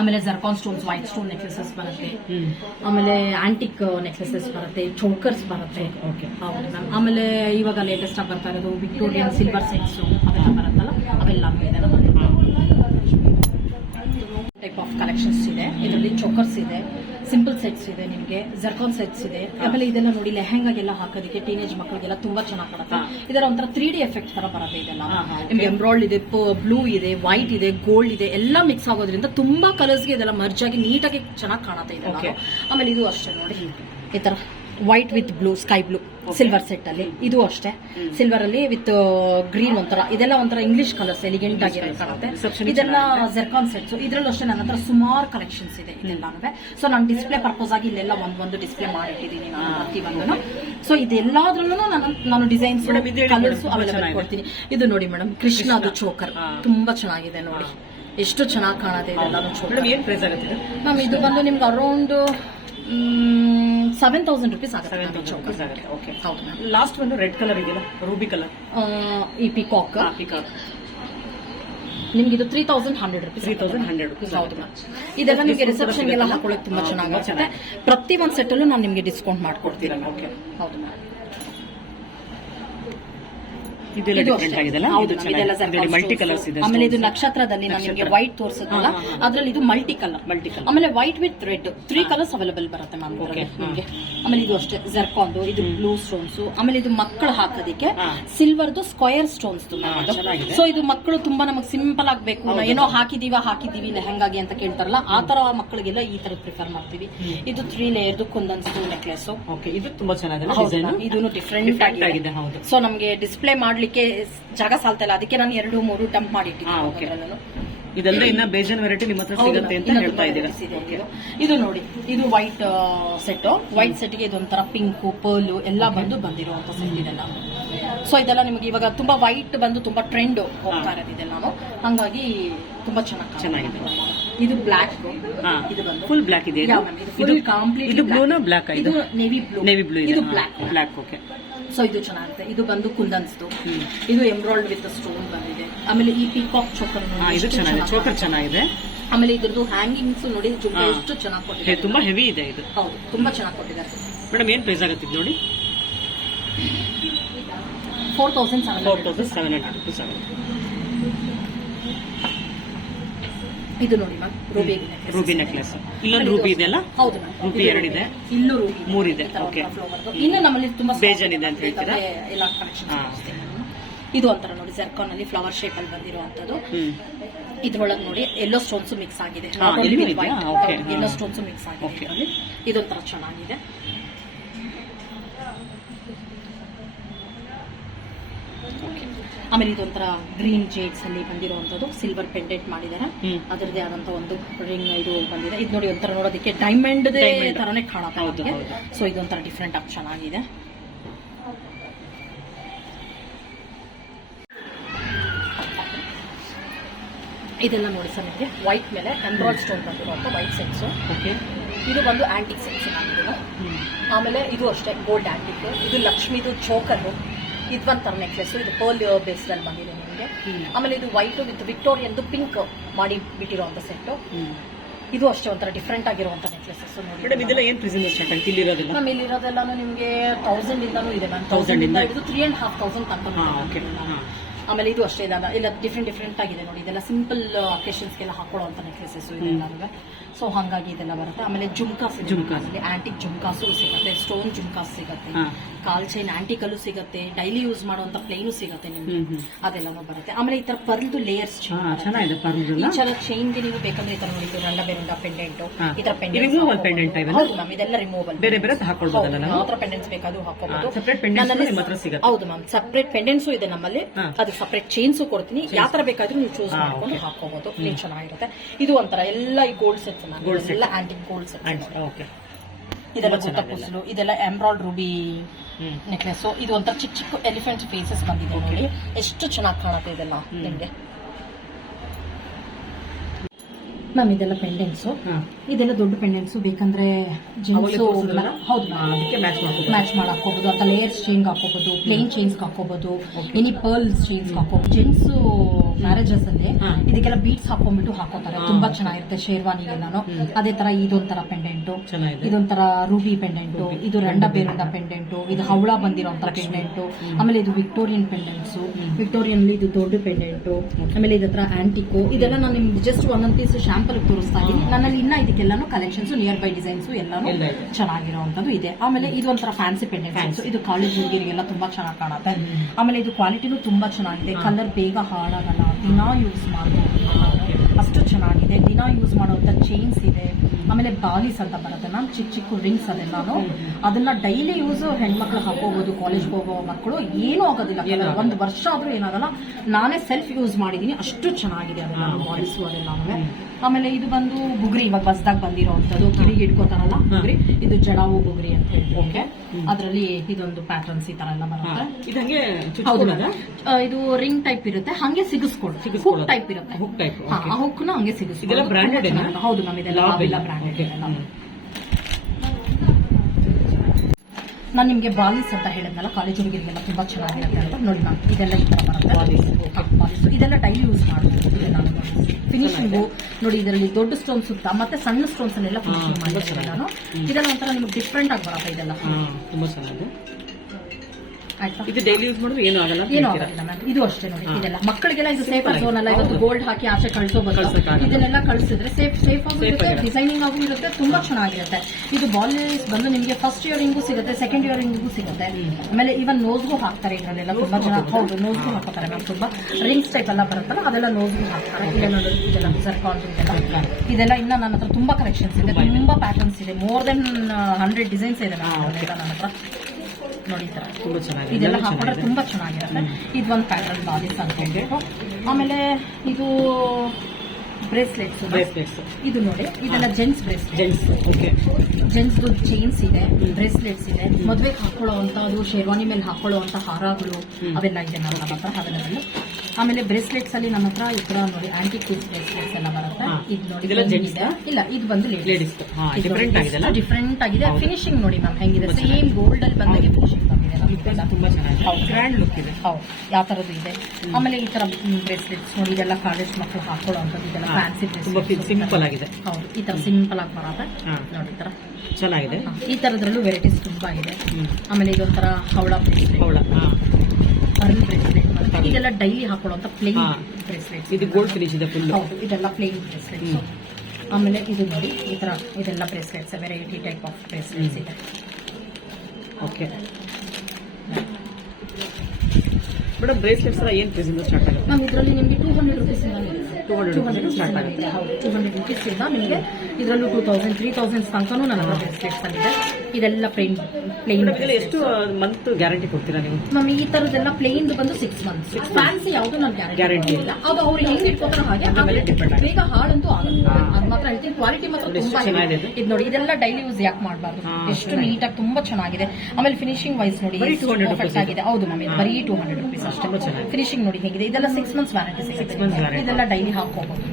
ಆಮೇಲೆ zircon stones white stone necklaces ಬರುತ್ತೆ. ಆಮೇಲೆ ಆಂಟಿಕ್ ನೆಕ್ಲೆಸಸ್ ಬರುತ್ತೆ ಚೋಕರ್ಸ್ ಬರುತ್ತೆ. ಓಕೆ ಹೌದು ಮ್ಯಾಮ್ ಆಮೇಲೆ ಇವಾಗ ಲೇಟೆಸ್ಟ್ ಆಗಿ ಬರ್ತಾ ಇರೋದು ವಿಕ್ಟೋರಿಯನ್ ಸಿಲ್ವರ್ ಸೆಟ್ಸ್ ಅದೆಲ್ಲ ಬರುತ್ತಲ್ಲ? ಅವೆಲ್ಲ ಇದೆ ಟೈಪ್ ಆಫ್ ಕಲೆಕ್ಷನ್ಸ್ ಇದೆ. ಇದರಲ್ಲಿ ಚೋಕರ್ಸ್ ಇದೆ. ಸಿಂಪಲ್ ಸೆಟ್ಸ್ ಇದೆ ನಿಮಗೆ ಜರ್ಕಾನ್ ಸೆಟ್ಸ್ ಇದೆ. ಆಮೇಲೆ ಇದೆಲ್ಲ ನೋಡಿ ಲೆಹೆಂಗಾಗೆಲ್ಲ ಹಾಕೋದಕ್ಕೆ ಟೀನೇಜ್ ಮಕ್ಕಳಿಗೆಲ್ಲ ತುಂಬಾ ಚೆನ್ನಾಗಿ ಕಾಣುತ್ತೆ. ಇದರ ಒಂಥರ ತ್ರೀ ಡಿ ಎಫೆಕ್ಟ್ ತರ ಬರುತ್ತೆ ಇದೆಲ್ಲ. ನಿಮ್ಗೆ ಎಂಬ್ರಾಯ್ಡ್ ಇದೆ ಬ್ಲೂ ಇದೆ ವೈಟ್ ಇದೆ ಗೋಲ್ಡ್ ಇದೆ ಎಲ್ಲ ಮಿಕ್ಸ್ ಆಗೋದ್ರಿಂದ ತುಂಬಾ ಕಲರ್ಸ್ಗೆ ಇದೆಲ್ಲ ಮರ್ಜಾಗಿ ಆಗಿ ನೀಟಾಗಿ ಚೆನ್ನಾಗಿ ಕಾಣುತ್ತೆ ಇದೆಲ್ಲ ಆಮೇಲೆ ಇದು ಅಷ್ಟೇ ನೋಡಿ. ಈ ತರ. White with blue sky blue silver set ಅಲ್ಲಿ. ಇದು ಅಷ್ಟೇ. ಸಿಲ್ವರ್ ಅಲ್ಲಿ ವಿತ್ ಗ್ರೀನ್ ಒಂಥರ. ಇದೆಲ್ಲ ಒಂಥರ ಇಂಗ್ಲಿಷ್ ಕಲರ್ಸ್ ಎಲಿಗೆಂಟ್ ಆಗಿ ಕಾಣುತ್ತೆ ಇದೆಲ್ಲ ಜೆರ್ಕಾನ್ ಸೆಟ್ಸ್ ಇದ್ರಲ್ಲೂ ಅಷ್ಟೇ ನನ್ನ ಹತ್ರ ಸುಮಾರು ಕಲೆಕ್ಷನ್ಸ್ ಇದೆ ಇದೆಲ್ಲಾನು ಸೊ ನಾನು ಡಿಸ್ಪ್ಲೇ ಪರ್ಪಸ್ ಆಗಿ ಇಲ್ಲೆಲ್ಲ ಒಂದ್ ಒಂದು ಡಿಸ್ಪ್ಲೇ ಮಾಡಿಟ್ಟಿದ್ದೀನಿ ನಾನು ಪ್ರತಿ ಒಂದನ್ನು. ಸೊ ಇದೆಲ್ಲದ್ರಲ್ಲೂ ನಾನು ನಾನು ಡಿಸೈನ್ಸ್ ಕಲರ್ಸ್ ಚೆನ್ನಾಗಿದೆ. ಕೊಡ್ತೀನಿ. ಇದು ನೋಡಿ ಮೇಡಮ್ ಕೃಷ್ಣ ಅದು ಚೋಕರ್. ತುಂಬಾ ಚೆನ್ನಾಗಿದೆ ನೋಡಿ. ಎಷ್ಟು ಚೆನ್ನಾಗಿ ಕಾಣುತ್ತೆ ಇದೆಲ್ಲಾನು ಚೋಕರ್ ಮೇಡಮ್ ಪ್ರೈಸ್ ಆಗುತ್ತೆ? ಇದು ಮ್ಯಾಮ್ ಇದು ಬಂದು ನಿಮ್ಗೆ ಅರೌಂಡ್ ಸೆವೆನ್ ತೌಸಂಡ್ ರುಪೀಸ್ ಆಗುತ್ತೆ ತೌಸಂಡ್ ಹೌದು ಮ್ಯಾಮ್ ಲಾಸ್ಟ್ ಒಂದು ರೆಡ್ ಕಲರ್ ಇದೆಯಲ್ಲ? ರೂಬಿ ಕಲರ್ ಈ ಪಿಕಾಕ್ ಪಿಕಾಕ್ ನಿಮ್ಗೆ ಇದು three thousand hundred rupees thousand hundred rupees ಹೌದು ಮ್ಯಾಮ್ ಇದೆಲ್ಲ ನಿಮಗೆ ರಿಸೆಪ್ಷನ್ ಎಲ್ಲ ಹಾಕೊಳ್ಳೋಕೆ ತುಂಬಾ ಚೆನ್ನಾಗಿ ಪ್ರತಿ ಒಂದು ಸೆಟ್ ಅಲ್ಲೂ ನಾನು ನಿಮಗೆ ಡಿಸ್ಕೌಂಟ್ ಮಾಡ್ಕೊಡ್ತೀನಿ. ಓಕೆ ಹೌದು ಮ್ಯಾಮ್ ಇದೆಲ್ಲ ಡಿಫ್ರೆಂಟ್. ಹೌದು ಇದು ಇದೆಲ್ಲ ಆಮೇಲೆ ಇದು ನಕ್ಷತ್ರದಲ್ಲಿ ನಾನು ನಿಮಗೆ ವೈಟ್ ತೋರಿಸುತ್ತಲ್ಲ ಅದರಲ್ಲಿ ಇದು ಮಲ್ಟಿ ಕಲರ್ ಮಲ್ಟಿ ಕಲರ್ ಆಮೇಲೆ white with red three colours available ಬರುತ್ತೆ ಮ್ಯಾಮ್ Okay, ನಿಮಗೆ. ಆಮೇಲೆ ಇದು ಅಷ್ಟೇ ಜರ್ಕಾನ್ದು ಇದು ಬ್ಲೂ ಸ್ಟೋನ್ಸ್ ಆಮೇಲೆ ಇದು ಮಕ್ಕಳು ಹಾಕೋದಿಕ್ಕೆ ಹಾ. ಸಿಲ್ವರ್ದು ಸ್ಕ್ವಯರ್ ಸ್ಟೋನ್ಸ್ ಹಾ, ಚೆನ್ನಾಗಿದೆ. ಸೊ ಇದು ಮಕ್ಕಳು ತುಂಬಾ ನಮಗೆ ಸಿಂಪಲ್ ಆಗ್ಬೇಕು. ನಾವು ಏನೋ ಹಾಕಿದೀವ ಹಾಕಿದೀವಿ ಲೆಹಂಗಾಗಿ ಅಂತ ಕೇಳ್ತಾರಲ್ಲ ಆ ತರ ಮಕ್ಕಳಿಗೆಲ್ಲ ಈ ತರ ಪ್ರಿಫರ್ ಮಾಡ್ತೀವಿ. ಇದು ತ್ರೀ ಲೇಯರ್ದು ಕುಂದನ್ಸ್ದು ನೆಕ್ಲೆಸ್ ಓಕೆ ಇದು ತುಂಬಾ ಚೆನ್ನಾಗಿದೆ ಡಿಸೈನ್ ಡಿಫ್ರೆಂಟ್ ಆಗಿದೆ. ಆಗಿದೆ ಹೌದು. ಸೊ ನಮಗೆ ಡಿಸ್ಪ್ಲೇ ಮಾಡ್ಲಿಕ್ಕೆ ಜಾಗ ಸಾಲ್ತಾ ಇಲ್ಲ ಅದಕ್ಕೆ ನಾನು ಎರಡು ಮೂರು ಡಂಪ್. ಮಾಡಿಟ್ಟಿದ್ದೀನಿ ಇನ್ನ ಬೇಜನ್ ವೆರೈಟಿ ನಿಮ್ಮ ಹತ್ರ ಸಿಗುತ್ತೆ ಅಂತ ಹೇಳ್ತಾ ಇದ್ದೀರಾ? ಇದು ನೋಡಿ ಇದು ವೈಟ್ ಸೆಟ್ ವೈಟ್ ಸೆಟ್ಗೆ ಇದೊಂಥರ ಪಿಂಕ್ ಪರ್ಲು ಎಲ್ಲ ಬಂದು ಬಂದಿರುವಂತ ಸೆಟ್ ಇದೆಲ್ಲ. ಸೊ ಇದೆಲ್ಲ ನಿಮಗೆ ಇವಾಗ ತುಂಬಾ ವೈಟ್ ಬಂದು ತುಂಬಾ ಟ್ರೆಂಡ್ ಹೋಗ್ತಾ ಇರೋದಿದೆ ನಾನು ಹಂಗಾಗಿ ತುಂಬಾ ಚೆನ್ನಾಗಿ ಚೆನ್ನಾಗಿದೆ. ಇದು ಬ್ಲಾಕ್ ಇದು ಬಂದು. ಫುಲ್ ಬ್ಲಾಕ್ ಇದೆ ಇದು? ಕಾಂಪ್ಲೀಟ್ ಇದು ಬ್ಲೂನ ಬ್ಲಾಕ್ ಇದು ನೇವಿ ಬ್ಲೂ ನೇವಿ ಬ್ಲೂ ಇದು? ಬ್ಲಾಕ್ ಬ್ಲಾಕ್ ಓಕೆ ಸೊ ಇದು ಚೆನ್ನಾಗಿದೆ. ಇದು ಬಂದು ಕುಂದನ್ಸ್ದು. ಇದು ಎಂಬ್ರಾಯ್ಡ್ ವಿತ್ ಸ್ಟೋನ್ ಬಂದಿದೆ. ಆಮೇಲೆ ಈ ಪೀಕಾಕ್ ಚೋಕರ್ ಇದು ಚೆನ್ನಾಗಿದೆ. ಚೋಕರ್ ಚೆನ್ನಾಗಿದೆ. ಆಮೇಲೆ ಇದ್ರದ್ದು ಹ್ಯಾಂಗಿಂಗ್ಸ್ ನೋಡಿ ಎಷ್ಟು ಚೆನ್ನಾಗಿ ಕೊಟ್ಟಿದ್ದಾರೆ. ತುಂಬಾ ಹೆವಿ ಇದೆ ಇದು. ಹೌದು ತುಂಬಾ ಚೆನ್ನಾಗಿ ಕೊಟ್ಟಿದ್ದಾರೆ. ಮೇಡಮ್ ಏನ್ ಪ್ರೈಸ್ ಆಗುತ್ತೆ ನೋಡಿ? Four thousand four seven thousand seven hundred rupees ಆಗುತ್ತೆ. ಇದು ನೋಡಿ ಮ್ಯಾಮ್ ರೂಬಿ ರೂಬಿ ನೆಕ್ಲೆಸ್ ಇಲ್ಲೊಂದು ರೂಬಿ ಇದೆಯಲ್ಲ? ಹೌದು ಮ್ಯಾಮ್ ರೂಬಿ ಎರಡಿದೆ. ಇಲ್ಲೂ ರೂಬಿ ಮೂರಿದೆ, okay. ಇನ್ನು ನಮ್ಮಲ್ಲಿ ತುಂಬಾ ಬೇಜನ್ ಇದೆ ಅಂತ ಹೇಳ್ತೀರಾ? ಬೇಕಾದ್ರೆ ಎಲ್ಲ ಕಲೆಕ್ಷನ್ ಹಾ. ಇದು ಒಂಥರ ನೋಡಿ ಜರ್ಕಾನ್ ಅಲ್ಲಿ ಫ್ಲವರ್ ಶೇಪ್ ಅಲ್ಲಿ ಬಂದಿರುವಂತದ್ದು ಇದ್ರೊಳಗ್ ನೋಡಿ ಎಲ್ಲೋ ಸ್ಟೋನ್ಸ್ ಮಿಕ್ಸ್ ಆಗಿದೆ. ಎಲ್ಲೋ ಸ್ಟೋನ್ಸ್ ಮಿಕ್ಸ್ ಆಗಿದೆ. ಇದೊಂಥರ ಚೆನ್ನಾಗಿದೆ. ಆಮೇಲೆ ಇದೊಂಥರ ಗ್ರೀನ್ ಜೇಡ್ಸ್ ಅಲ್ಲಿ ಬಂದಿರುವಂತದ್ದು ಸಿಲ್ವರ್ ಪೆಂಡೆಂಟ್ ಮಾಡಿದ್ದಾರೆ. ಅದರದೇ ಆದಂತ ಒಂದು ರಿಂಗ್ ಇದು ಬಂದಿದೆ. ಇದು ನೋಡಿ ಒಂಥರ ನೋಡೋದಕ್ಕೆ ಡೈಮಂಡ್. ತರನೇ ಕಾಣುತ್ತೆ ಇದೆ. ಸೊ ಇದೊಂಥರ ಡಿಫ್ರೆಂಟ್ ಆಗಿ ಚೆನ್ನಾಗಿದೆ. ಇದೆಲ್ಲ ನೋಡಿ ಸರ್ ನಿಮಗೆ. ವೈಟ್ ಮೇಲೆ ಎಂಬ್ರಾಯ್ಡ್ ಸ್ಟೋನ್ ಬಂದಿರುವಂತ ವೈಟ್ ಸೆಟ್ಸ್ ಓಕೆ ಇದು ಬಂದು ಆಂಟಿಕ್ ಸೆಟ್ಸ್ ಆಗಿದೆ ಆಮೇಲೆ ಇದು ಅಷ್ಟೇ ಗೋಲ್ಡ್ ಆಂಟಿಕ್ ಇದು ಲಕ್ಷ್ಮೀದು ಚೋಕರ್ ಇದು ಒಂಥರ ನೆಕ್ಲೆಸ್ ಇದು ಪರ್ಲ್ ಬೇಸ್ನಲ್ಲಿ ಬಂದಿದೆ ನಿಮಗೆ. ಆಮೇಲೆ ಇದು ವೈಟ್ ವಿತ್ ವಿಕ್ಟೋರಿಯನ್ದು ಪಿಂಕ್ ಮಾಡಿ ಬಿಟ್ಟಿರುವಂತ ಸೆಟ್ ಇದು ಅಷ್ಟೇ ಒಂಥರ ಡಿಫ್ರೆಂಟ್ ಆಗಿರುವಂತ ನೆಕ್ಲೆಸಸ್ ಮೇಡಮ್ ಇದೆಲ್ಲ ಏನು ಪ್ರೈಸ್ ಇಂದ ಸ್ಟಾರ್ಟ್ ಆಗುತ್ತೆ ಇಲ್ಲಿರೋದಿಲ್ಲ? ಮ್ಯಾಮ್ ಇಲ್ಲಿರೋದೆಲ್ಲಾನು ನಿಮಗೆ ತೌಸಂಡ್ ಇಂದಾನು ಇದೆ. ಮ್ಯಾಮ್ 1000 ತೌಸಂಡ್ ಇಂದ? ಇದು ತ್ರೀ ಅಂಡ್ ಹಾಫ್ ತೌಸಂಡ್ ತನಕ ಓಕೆ ಆಮೇಲೆ ಇದು ಅಷ್ಟೇ ಇದಲ್ಲ ಇಲ್ಲ ಡಿಫ್ರೆಂಟ್ ಡಿಫ್ರೆಂಟ್ ಆಗಿದೆ ನೋಡಿ. ಇದೆಲ್ಲ ಸಿಂಪಲ್ ಅಕೇಶನ್ಸ್ಗೆಲ್ಲ ಹಾಕೊಳ್ಳುವಂತ ನೆಕ್ಲೆಸಸ್ ಇದೆಲ್ಲ ಸೊ ಹಂಗಾಗಿ ಇದೆಲ್ಲ ಬರುತ್ತೆ. ಆಮೇಲೆ ಜುಮ್ಕಾಸ್ ಜುಮ್ಕಾಸ್. ಆಂಟಿಕ್ ಜುಮ್ಕಾಸು ಸಿಗುತ್ತೆ. ಸ್ಟೋನ್ ಜುಮ್ಕಾಸ್ ಸಿಗುತ್ತೆ. ಕಾಲ್ ಚೈನ್ ಆಂಟಿಕಲ್ಲೂ ಸಿಗುತ್ತೆ. ಡೈಲಿ ಯೂಸ್ ಮಾಡುವಂತ ಪ್ಲೇನು ಸಿಗುತ್ತೆ ನಿಮ್ಗೆ. ಅದೆಲ್ಲನೂ ಬರುತ್ತೆ. ಆಮೇಲೆ ಈ ತರ ಪರ್ಲ್ದು ಲೇಯರ್ಸ್ ಚೆನ್ನಾಗಿದೆ ಈ ತರ ಚೈನ್ಗೆ ನೀವು ಬೇಕಂದ್ರೆ ಈ ತರ ನೋಡಿ ರಂಡ ಬೆರಂಡ ಪೆಂಡೆಂಟ್ ಈ ತರ ಪೆಂಡೆಂಟ್ ಪೆಂಡೆಂಟ್? ಹೌದು ಮ್ಯಾಮ್ ಇದೆಲ್ಲ ರಿಮೂವಲ್ ಬೇರೆ ಬೇರೆ ಹಾಕೊಳ್ಬಹುದು ನಾವು ಯಾವ ತರ ಪೆಂಡೆಂಟ್ಸ್ ಬೇಕಾದ್ರೂ ಹಾಕೋಬಹುದು? ಹೌದು ಮ್ಯಾಮ್ ಸಪ್ರೇಟ್ ಪೆಂಡೆಂಟ್ಸು ಇದೆ ನಮ್ಮಲ್ಲಿ. ಹಾ. ಸಪ್ರೇಟ್ ಚೈನ್ಸು ಕೊಡ್ತೀನಿ. ಯಾವ ತರ ಬೇಕಾದ್ರೂ ನೀವು ಚೂಸ್ ಮಾಡ್ಕೊಂಡು. ಹಾಕೋಬಹುದು ಚೆನ್ನಾಗಿರುತ್ತೆ. ಇದು ಒಂಥರ ಎಲ್ಲ ಈ ಗೋಲ್ಡ್ ಸೆಟ್ಸ್. ಎಲ್ಲ ಆಂಟಿಕ್ ಗೋಲ್ಡ್ ಓಕೆ ಇದೆಲ್ಲ ಗುಟ್ಟ ಚೆನ್ನಾಗಿದೆ. ಇದೆಲ್ಲ ಎಂಬ್ರಾಯ್ಡ್ ರೂಬಿ ನೆಕ್ಲೆಸ್ ಇದು ಒಂಥರ ಚಿಕ್ಕ ಚಿಕ್ಕ ಎಲಿಫೆಂಟ್ ಫೇಸಸ್ ಬಂದಿದೆ ನೋಡಿ. ಎಷ್ಟು ಚೆನ್ನಾಗಿ ಕಾಣುತ್ತೆ ಇದೆಲ್ಲ. ನಿಮಗೆ? ಮ್ಯಾಮ್ ಇದೆಲ್ಲ ಪೆಂಡೆಂಟ್ಸು ಇದೆಲ್ಲ ದೊಡ್ಡ ಪೆಂಡೆಂಟ್ಸ್ ಬೇಕಂದ್ರೆ ಹೌದು. ಮ್ಯಾಚ್ ಮಾಡಾಕೋಬಹುದು ಅಥವಾ ಲೇಯರ್ಸ್ ಚೇಂಜ್ ಹಾಕೋಬಹುದು ಪ್ಲೇನ್ ಚೇಂಜ್ ಹಾಕೋಬಹುದು. ಎನಿ ಪರ್ಲ್ಸ್ ಚೇಂಜ್ ಹಾಕೋಬಹುದು ಜೆಂಟ್ಸ್ ಮ್ಯಾರೇಜಸ್ ಅಲ್ಲಿ. ಇದಕ್ಕೆಲ್ಲ ಬೀಟ್ಸ್ ಹಾಕೊಂಡ್ಬಿಟ್ಟು ಹಾಕೋತಾರೆ. ತುಂಬಾ ಚೆನ್ನಾಗಿರುತ್ತೆ ಶೇರ್ವಾನಿಗೆಲ್ಲಾನು ನಾನು ಅದೇ ತರ ಇದೊಂಥರ ಪೆಂಡೆಂಟು ಇದೊಂಥರ ರೂಬಿ ಪೆಂಡೆಂಟು ಇದು ರಂಡ ಬೇರಂಡ ಪೆಂಡೆಂಟು ಇದು ಹವಳ ಬಂದಿರೋಂಥ ಪೆಂಡೆಂಟ್ ಆಮೇಲೆ ಇದು ವಿಕ್ಟೋರಿಯನ್ ಪೆಂಡೆಂಟ್ಸ್ ವಿಕ್ಟೋರಿಯನ್ ಇದು ದೊಡ್ಡ ಪೆಂಡೆಂಟು ಆಮೇಲೆ ಇದ್ರ ಆಂಟಿಕೋ ಇದೆಲ್ಲ ನಾನು ನಿಮ್ಗೆ ಜಸ್ಟ್ ಒಂದೊಂದು ಪೀಸ್ ಶಾಂಪಲ್ ತೋರಿಸ್ತಾ ಇದ್ದೀನಿ ನನ್ನಲ್ಲಿ ಇನ್ನ ಇದಕ್ಕೆಲ್ಲಾನು ಕಲೆಕ್ಷನ್ಸ್ ನಿಯರ್ ಬೈ ಡಿಸೈನ್ಸ್ ಎಲ್ಲಾನು ಚೆನ್ನಾಗಿರುವಂತದ್ದು ಇದೆ. ಆಮೇಲೆ ಇದು ಒಂಥರ ಫ್ಯಾನ್ಸಿ ಪೆಂಡೆಂಟ್ಸ್ ಇದು ಕಾಲೇಜ್ ಹುಡುಗಿರಿಗೆಲ್ಲ ತುಂಬಾ ಚೆನ್ನಾಗಿ ಕಾಣುತ್ತೆ. ಆಮೇಲೆ ಇದು ಕ್ವಾಲಿಟಿನೂ ತುಂಬಾ ಚೆನ್ನಾಗಿದೆ. ಕಲರ್ ಬೇಗ ಹಾಳಾಗಲ್ಲ. ದಿನ ಯೂಸ್ ಮಾಡಬಹುದು ಅಷ್ಟು ಚೆನ್ನಾಗಿದೆ. ದಿನ ಯೂಸ್ ಮಾಡುವಂತ ಚೈನ್ಸ್ ಇದೆ. ಆಮೇಲೆ ಬಾಲೀಸ್ ಅಂತ ಬರುತ್ತೆ ಮ್ಯಾಮ್ ಚಿಕ್ಕ ಚಿಕ್ಕ ರಿಂಗ್ಸ್ ಅದೆಲ್ಲಾನು. ಅದನ್ನ ಡೈಲಿ ಯೂಸ್ ಹೆಣ್ಮಕ್ಳು ಹಾಕೋಬಹುದು ಕಾಲೇಜ್ ಹೋಗೋ ಮಕ್ಕಳು ಏನೂ ಆಗೋದಿಲ್ಲ. ಒಂದು ವರ್ಷ ಆದ್ರೂ ಏನಾಗಲ್ಲ. ನಾನೇ ಸೆಲ್ಫ್ ಯೂಸ್ ಮಾಡಿದೀನಿ. ಅಷ್ಟು ಚೆನ್ನಾಗಿದೆ ಅದನ್ನ. ಬಾಲೀಸು ಅದೆಲ್ಲ ಆಮೇಲೆ ಇದು ಬಂದು ಬುಗ್ರಿ ಇವಾಗ ಹೊಸದಾಗಿ ಬಂದಿರೋವಂಥದ್ದು ಕಿಡಿಗೆ ಇಟ್ಕೋತಾರಲ್ಲ ಬುಗ್ರಿ? ಇದು ಜಡಾವು ಬುಗ್ರಿ ಅಂತ ಹೇಳಿ ಓಕೆ? ಅದರಲ್ಲಿ ಇದೊಂದು ಪ್ಯಾಟರ್ನ್ಸ್ ಈ ತರ ಎಲ್ಲ ಬರುತ್ತೆ. ಇದು ರಿಂಗ್ ಟೈಪ್ ಇರುತ್ತೆ. ಹಂಗೆ ಸಿಗಿಸ್ಕೊಡು ಟೈಪ್ ಇರುತ್ತೆ. ಹುಕ್ ಹುಕ್ನ ಹಂಗೆ? ಚೆನ್ನಾಗಿದೆ. ಹೌದು ನಮ್ ಇದೆಲ್ಲ ನಾನು ನಿಮಗೆ ಬಾಲಿಸ್ ಅಂತ ಹೇಳಿದ್ನಲ್ಲ ಕಾಲೇಜ್ ಹುಡುಗಿರಿಗೆಲ್ಲ ತುಂಬಾ ಚೆನ್ನಾಗಿರುತ್ತೆ ಅಂತ ನೋಡಿ ಮ್ಯಾಮ್ ಇದೆಲ್ಲ ಈ ತರ ಬರುತ್ತೆ. ಬಾಲೀಸ್. ಹಾ, ಬಾಲೀಸ್. ಇದೆಲ್ಲ ಡೈಲಿ ಯೂಸ್ ಮಾಡಬಹುದು ಫಿನಿಶಿಂಗು ನೋಡಿ ಇದರಲ್ಲಿ ದೊಡ್ಡ ಸ್ಟೋನ್ ಸುತ್ತ ಮತ್ತೆ ಸಣ್ಣ ಸ್ಟೋನ್ಸ್ ಎಲ್ಲ ಫಿನಿಶಿಂಗ್ ಮಾಡಿದ್ದಾರೆ ನಾನು. ಇದೆಲ್ಲ ಒಂಥರ ನಿಮ್ಗೆ ಡಿಫ್ರೆಂಟ್ ಆಗಿ ಬರುತ್ತೆ ಇದೆಲ್ಲ. ತುಂಬಾ ಚೆನ್ನಾಗಿದೆ. ಆಯ್ತಾ? ಇದು ಡೈಲಿ ಯೂಸ್ ಮಾಡೋದು ಏನು ಆಗಲ್ಲ ಏನು ಹೇಳ್ತೀರಾ? ಮ್ಯಾಮ್ ಇದು ಅಷ್ಟೇ ನೋಡಿ. ಇದೆಲ್ಲ. ಮಕ್ಕಳಿಗೆಲ್ಲ ಇದು ಸೇಫ್ ಝೋನ್ ಅಲ್ಲ. ಇವತ್ತು ಗೋಲ್ಡ್ ಹಾಕಿ ಆಚೆ ಕಳಿಸೋ ಬದಲು. ಇದನ್ನೆಲ್ಲ ಕಳಿಸಿದ್ರೆ ಸೇಫ್ ಸೇಫ್ ಆಗೂ ಇರುತ್ತೆ ಆಗಿರುತ್ತೆ. ಡಿಸೈನಿಂಗ್ ಆಗೂ ಇರುತ್ತೆ ತುಂಬಾ ಚೆನ್ನಾಗಿರುತ್ತೆ. ಇದು ಬಾಲ್ಸ್ ಬಂದು ನಿಮಗೆ ಫಸ್ಟ್ ಇಯರಿಂಗು ಸಿಗುತ್ತೆ ಸೆಕೆಂಡ್ ಇಯರಿಂಗೂ ಸಿಗುತ್ತೆ. ಆಮೇಲೆ ಇವನ್ ನೋಸ್ಗೂ ಹಾಕ್ತಾರೆ ಇದರಲ್ಲೆಲ್ಲ ತುಂಬಾ ಜನ ಹೌದು ನೋಸ್ಗೂ ಹಾಕೋತಾರೆ ಮ್ಯಾಮ್ ತುಂಬಾ. ರಿಂಗ್ಸ್ ಟೈಪ್ ಎಲ್ಲ ಬರುತ್ತಲ್ಲ ಅದೆಲ್ಲ ನೋಸ್ಗೂ ಹಾಕ್ತಾರೆ. ಇದೆಲ್ಲ ಇದೆಲ್ಲ ಸರ್ಕಾನ್ ಇದೆಲ್ಲ. ಇದೆಲ್ಲ ಇನ್ನ ನನ್ನ ಹತ್ರ ತುಂಬಾ ಕಲೆಕ್ಷನ್ಸ್ ಇದೆ ತುಂಬಾ ಪ್ಯಾಟರ್ನ್ಸ್ ಇದೆ. ಮೋರ್ ದೆನ್ ಹಂಡ್ರೆಡ್ ಡಿಸೈನ್ಸ್ ಇದೆ ನನ್ನ ನನ್ನ ಹತ್ರ. ನೋಡಿ ಈ ಇದೆಲ್ಲ ಹಾಕೊಂಡ್ರೆ. ತುಂಬಾ ಚೆನ್ನಾಗಿರುತ್ತೆ. ಇದು ಒಂದು ಪ್ಯಾಟರ್ನ್ ಬಾಲೀಸ್ ಅಂತ ಹೇಳ್ಬಿಟ್ಟು ಆಮೇಲೆ ಇದು ಬ್ರೇಸ್ಲೆಟ್ಸ್ Bracelets. ಇದು ನೋಡಿ ಇದೆಲ್ಲ gents bracelet gents okay gents chains ಇದೆ ಬ್ರೇಸ್ಲೆಟ್ಸ್ ಇದೆ. ಮದ್ವೆಗೆ ಹಾಕೊಳ್ಳೋ ಅದು ಶೇರ್ವಾನಿ ಮೇಲೆ ಹಾಕೊಳ್ಳೋ ಅಂತ ಹಾರಗಳು ಅವೆಲ್ಲ ಇದೆ ನಮ್ಮ ಹತ್ರ ಅವೈಲಬಲ್ ಆಮೇಲೆ ಬ್ರೇಸ್ಲೆಟ್ಸ್ ಅಲ್ಲಿ ನಮ್ಮ ಹತ್ರ ಈ ತರ ನೋಡಿ ಆಂಟಿ ಪೀಸ್ ಬ್ರೇಸ್ಲೆಟ್ಸ್ ಎಲ್ಲ ಬರುತ್ತೆ. ಇದು ನೋಡಿ? ಇಲ್ಲ ಇದು ಬಂದು ಲೇಡೀಸ್ ಡಿಫ್ರೆಂಟ್ ಆಗಿದೆ? ಡಿಫ್ರೆಂಟ್ ಆಗಿದೆ. ಫಿನಿಶಿಂಗ್ ನೋಡಿ ಮ್ಯಾಮ್ ಹೆಂಗಿದೆ? ಸೇಮ್ ಗೋಲ್ಡ್ ಅಲ್ಲಿ ಬಂದಾಗೆ ಫಿನಿಶಿಂಗ್ ತುಂಬಾ ಚೆನ್ನಾಗಿದೆ. ಹೌದು. ಗ್ರ್ಯಾಂಡ್ ಲುಕ್ ಇದೆ. ಹೌದು. ಯಾವ ತರದ್ದು ಇದೆ? ಆಮೇಲೆ ಈ ತರ ಬ್ರೇಸ್ಲೆಟ್ಸ್ ನೋಡಿ ಇದೆಲ್ಲ ಕಾಲೇಜ್ ಮಕ್ಕಳು ಹಾಕೊಳ್ಳೋ ಅಂಥದ್ದು ಇದೆಲ್ಲ ಫ್ಯಾನ್ಸಿ ತುಂಬಾ ಸಿಂಪಲ್ ಆಗಿದೆ. ಹೌದು. ಈ ತರ ಸಿಂಪಲ್ ಆಗಿ ಬರುತ್ತೆ. ನೋಡಿ ಈ ತರ. ಚೆನ್ನಾಗಿದೆ. ಹಾ, ಈ ತರದ್ರಲ್ಲೂ ವೆರೈಟೀಸ್ ತುಂಬಾ ಇದೆ. ಆಮೇಲೆ ಇದೊಂಥರ ಹವಳ ಬ್ರೇಸ್ಲೆಟ್ ಅವಳ ಹಾ. ಪರ್ಲ್ ಬ್ರೇಸ್ಲೆಟ್ ಬರುತ್ತೆ ಇದೆಲ್ಲ ಡೈಲಿ ಹಾಕೊಳ್ಳುವಂತ ಪ್ಲೇನ್. ಬ್ರೇಸ್ಲೆಟ್ ಇದು ಗೋಲ್ಡ್ ಫಿನಿಶ್ ಇದೆ ಫುಲ್ ಹೌದು. ಇದೆಲ್ಲ ಪ್ಲೇನ್ ಬ್ರೇಸ್ಲೆಟ್ ಆಮೇಲೆ ಇದು ನೋಡಿ ಈ ತರ ಇದೆಲ್ಲ bracelets variety type of bracelets ಇದೆ. ಓಕೆ ಮೇಡಮ್ ಬ್ರೇಸ್ಲೆಟ್ಸ್ ಎಲ್ಲ ಏನು ಪ್ರೈಸಿಂದ ಸ್ಟಾರ್ಟ್ ಆಗುತ್ತೆ ಮ್ಯಾಮ್ ಇದರಲ್ಲಿ ನಿಮಗೆ ಟೂ ಹಂಡ್ರೆಡ್ ರುಪೀಸ್ ಇಂದ 200 rupees ಸ್ಟಾರ್ಟ್ ಆಗುತ್ತೆ. ಹೌದು ಟೂ ಹಂಡ್ರೆಡ್ ರುಪೀಸ್ ಇಂದ ನಿಮಗೆ ಇದರಲ್ಲೂ ಟೂ ತೌಸಂಡ್ ತ್ರೀ ತೌಸಂಡ್ ತನಕನೂ ನನ್ನ ಹತ್ರ ಬ್ರೇಸ್ಲೆಟ್ಸ್ ಇದೆ. ಇದೆಲ್ಲ ಪ್ಲೇನ್ ಪ್ಲೇನ್ ಎಷ್ಟು ಮಂತ್ ಗ್ಯಾರಂಟಿ ಕೊಡ್ತೀರಾ ನೀವು? ಮ್ಯಾಮ್ ಈ ತರದೆಲ್ಲ ಪ್ಲೇನ್ ಬಂದು ಸಿಕ್ಸ್ ಮಂತ್ಸ್ ಫ್ಯಾನ್ಸಿ ಯಾವುದು ನಾನು ಗ್ಯಾರಂಟಿ ಇಲ್ಲ. ಅದು ಅವ್ರು ಹೆಂಗ್ ಇಟ್ಕೋತಾರೋ ಹಾಗೆ ಆಗುತ್ತೆ. ಬೇಗ ಹಾಳಂತೂ ಆಗಲ್ಲ ಅದು ಮಾತ್ರ ಹೇಳ್ತೀನಿ ಕ್ವಾಲಿಟಿ ಮಾತ್ರ ತುಂಬಾ ಚೆನ್ನಾಗಿದೆ ಇದೆ. ನೋಡಿ ಇದೆಲ್ಲ ಡೈಲಿ ಯೂಸ್ ಯಾಕೆ ಮಾಡಬಾರ್ದು? ಎಷ್ಟು. ನೀಟಾಗಿ ತುಂಬಾ ಚೆನ್ನಾಗಿದೆ. ಆಮೇಲೆ ಫಿನಿಶಿಂಗ್ ವೈಸ್ ನೋಡಿ ಬರೀ 200 ಪರ್ಫೆಕ್ಟ್ ಆಗಿದೆ. ಹೌದು ಮ್ಯಾಮ್ ಇದು ಹಾ. ಬರೀ ಟೂ ಹಂಡ್ರೆಡ್ ರುಪೀಸ್ ಅಷ್ಟೇ. ಫಿನಿಶಿಂಗ್ ನೋಡಿ ಹೇಗಿದೆ. ಇದೆಲ್ಲ six months warranty six months ಇದೆಲ್ಲ ಡೈಲಿ ಹಾಕೋಬಹುದು